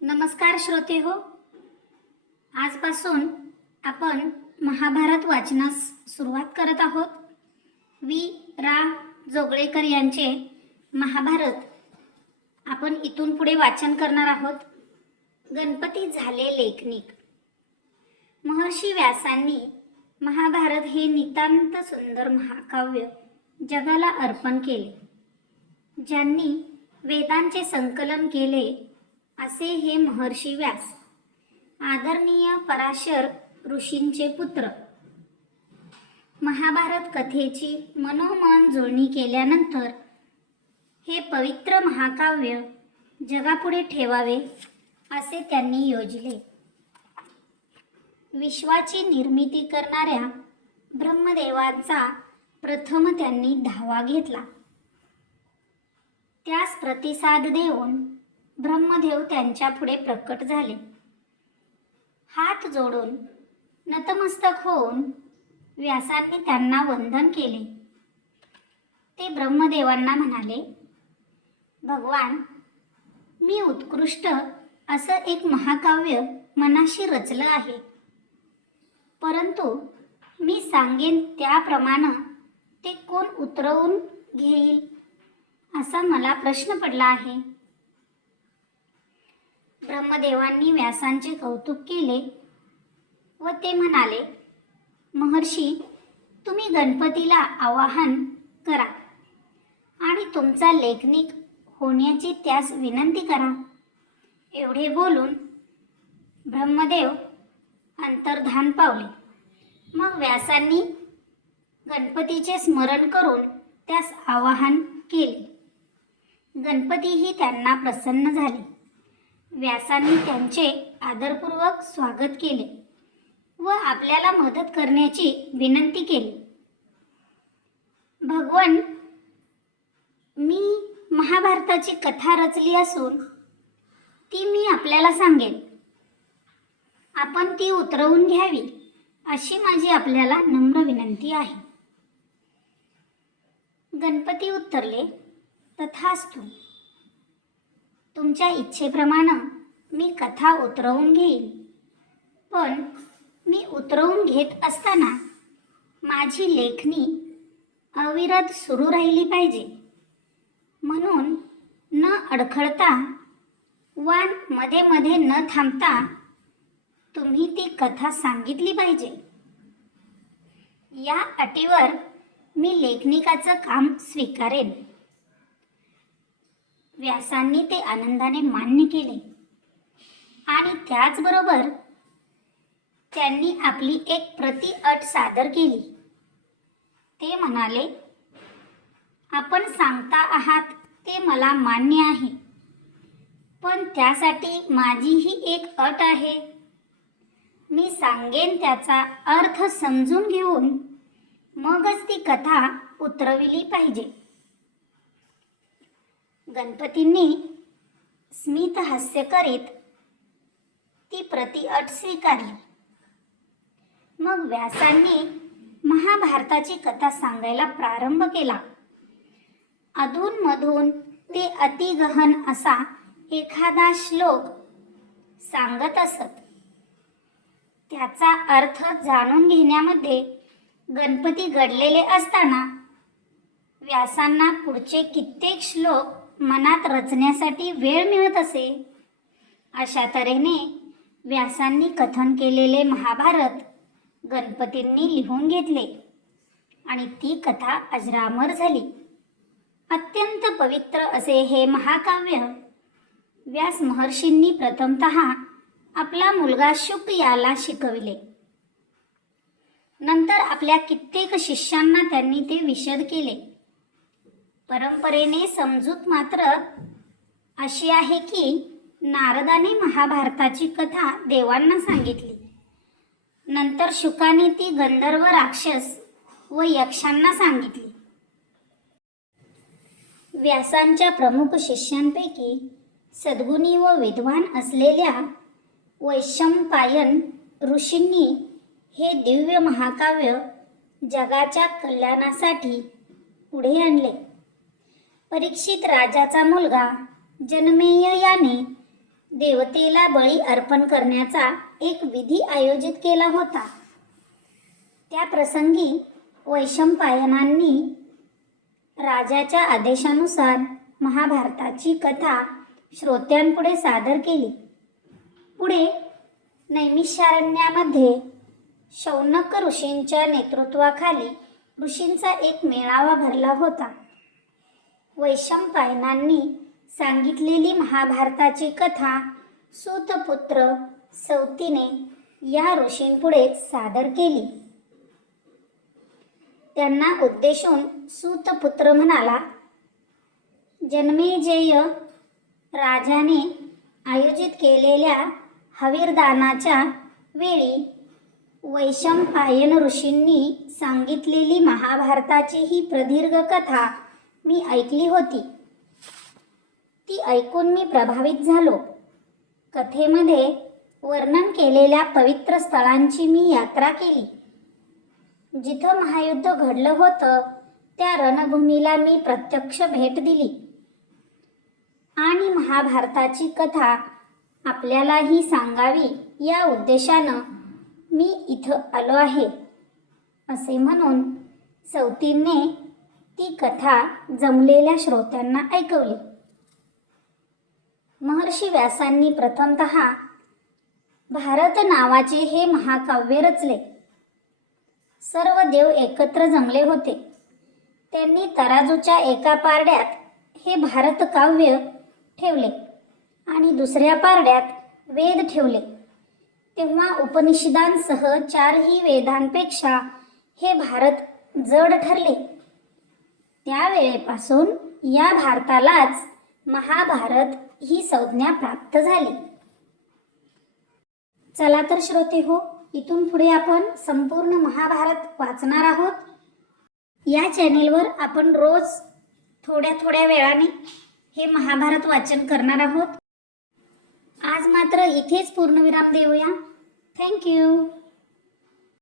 नमस्कार श्रोते हो. आजपासून आपण महाभारत वाचनास सुरुवात करत आहोत. वी रा जोगळेकर यांचे महाभारत आपण इथून पुढे वाचन करणार आहोत. गणपती झाले लेखनिक. महर्षी व्यासांनी महाभारत हे नितांत सुंदर महाकाव्य जगाला अर्पण केले. ज्यांनी वेदांचे संकलन केले असे हे महर्षी व्यास आदरणीय पराशर ऋषींचे पुत्र. महाभारत कथेची मनोमन जुळणी केल्यानंतर हे पवित्र महाकाव्य जगापुढे ठेवावे असे त्यांनी योजले. विश्वाची निर्मिती करणाऱ्या ब्रह्मदेवांचा प्रथम त्यांनी धावा घेतला. त्यास प्रतिसाद देऊन ब्रह्मदेव त्यांच्या पुढे प्रकट झाले. हात जोडून नतमस्तक होऊन व्यासांनी त्यांना वंदन केले. ते ब्रह्मदेवांना म्हणाले, भगवान, मी उत्कृष्ट असं एक महाकाव्य मनाशी रचलं आहे, परंतु मी सांगेन त्याप्रमाणे ते कोण उतरवून घेईल असा मला प्रश्न पडला आहे. ब्रह्मदेवांनी व्यासांचे कौतुक केले व ते म्हणाले, महर्षी, तुम्ही गणपतीला आवाहन करा आणि तुमचा लेखनिक होण्याची त्यास विनंती करा. एवढे बोलून ब्रह्मदेव अंतर्धान पावले. मग व्यासांनी गणपतीचे स्मरण करून त्यास आवाहन केले. गणपतीही त्यांना प्रसन्न झाले. व्यासांनी त्यांचे आदरपूर्वक स्वागत केले व आपल्याला मदत करण्याची विनंती केली. भगवान, मी महाभारताची कथा रचली असून ती मी आपल्याला सांगेन. आपण ती उतरवून घ्यावी अशी माझी आपल्याला नम्र विनंती आहे. गणपती उत्तरले, तथास्तु. तुमच्या इच्छेप्रमाणे मी कथा उतरवून घेईन, पण मी उतरवून घेत असताना माझी लेखणी अविरत सुरू राहिली पाहिजे. म्हणून न अडखळता वा मध्ये मध्ये न थांबता तुम्ही ती कथा सांगितली पाहिजे. या अटीवर मी लेखनिकाचं काम स्वीकारेन. व्यासांनी ते आनंदाने मान्य केले आणि त्याचबरोबर त्यांनी आपली एक प्रतिअट सादर केली. ते म्हणाले, आपण सांगता आहात ते मला मान्य आहे, पण त्यासाठी माझीही एक अट आहे. मी सांगेन त्याचा अर्थ समजून घेऊन मगच ती कथा उतरविली पाहिजे. गणपतींनी स्मित हास्य करीत ती प्रतिअट स्वीकारली. मग व्यासांनी महाभारताची कथा सांगायला प्रारंभ केला. अधूनमधून ते अतिगहन असा एखादा श्लोक सांगत असत. त्याचा अर्थ जाणून घेण्यामध्ये गणपती गडलेले असताना व्यासांना पुढचे कित्येक श्लोक मनात रचण्यासाठी वेळ मिळत असे. अशा तऱ्हेने व्यासांनी कथन केलेले महाभारत गणपतींनी लिहून घेतले आणि ती कथा अजरामर झाली. अत्यंत पवित्र असे हे महाकाव्य व्यास महर्षींनी प्रथमतः आपला मुलगा शुक याला शिकविले. नंतर आपल्या कित्येक शिष्यांना त्यांनी ते विशद केले. परंपरेने समजूत मात्र अशी आहे की नारदाने महाभारताची कथा देवांना सांगितली. नंतर शुकाने ती गंधर्व, राक्षस व यक्षांना सांगितली. व्यासांच्या प्रमुख शिष्यांपैकी सद्गुणी व विद्वान असलेल्या वैशंपायन ऋषींनी हे दिव्य महाकाव्य जगाच्या कल्याणासाठी पुढे आणले. परीक्षित राजाचा मुलगा जनमेय याने देवतेला बळी अर्पण करण्याचा एक विधी आयोजित केला होता. त्या प्रसंगी वैशंपायनांनी राजाच्या आदेशानुसार महाभारताची कथा श्रोत्यांपुढे सादर केली. पुढे नैमिषारण्यामध्ये शौनक ऋषींच्या नेतृत्वाखाली ऋषींचा एक मेळावा भरला होता. वैशंपायनांनी सांगितलेली महाभारताची कथा सूतपुत्र सौतीने या ऋषींपुढे सादर केली. त्यांना उद्देशून सूतपुत्र म्हणाला, जन्मेजय राजाने आयोजित केलेल्या हविर्दानाच्या वेळी वैशंपायन ऋषींनी सांगितलेली महाभारताची ही प्रदीर्घ कथा मी ऐकली होती. ती ऐकून मी प्रभावित झालो. कथेमध्ये वर्णन केलेल्या पवित्र स्थळांची मी यात्रा केली. जिथं महायुद्ध घडलं होतं त्या रणभूमीला मी प्रत्यक्ष भेट दिली आणि महाभारताची कथा आपल्यालाही सांगावी या उद्देशानं मी इथं आलो आहे, असे म्हणून सौतीने ती कथा जमलेल्या श्रोत्यांना ऐकवली. महर्षी व्यासांनी प्रथमतः भारत नावाचे हे महाकाव्य रचले. सर्व देव एकत्र जमले होते. त्यांनी तराजूच्या एका पारड्यात हे भारत काव्य ठेवले आणि दुसऱ्या पारड्यात वेद ठेवले. तेव्हा उपनिषदांसह 4ही वेदांपेक्षा हे भारत जड ठरले. त्यावेळेपासून या भारतालाच महाभारत ही संज्ञा प्राप्त झाली. चला तर श्रोते हो, इथून पुढे आपण संपूर्ण महाभारत वाचणार आहोत. या चॅनेलवर आपण रोज थोड्या थोड्या वेळाने हे महाभारत वाचन करणार आहोत. आज मात्र इथेच पूर्णविराम देऊया. थँक्यू.